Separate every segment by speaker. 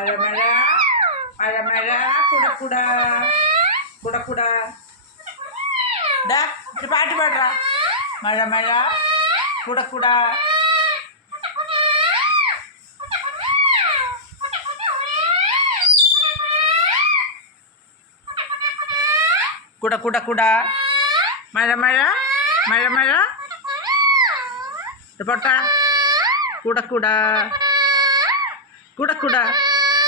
Speaker 1: mala mala mala mala kuda kuda kuda kuda dah cepat cepat pada mala mala kuda kuda kuda kuda kuda mala mala mala mala di pota kuda kuda kuda kuda, kuda, -kuda.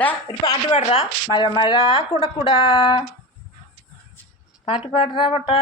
Speaker 1: డా ఇటు పాట పాడరా మళ్ళా మళ్ళా కూడా కూడా పాట పాడరా బట్టా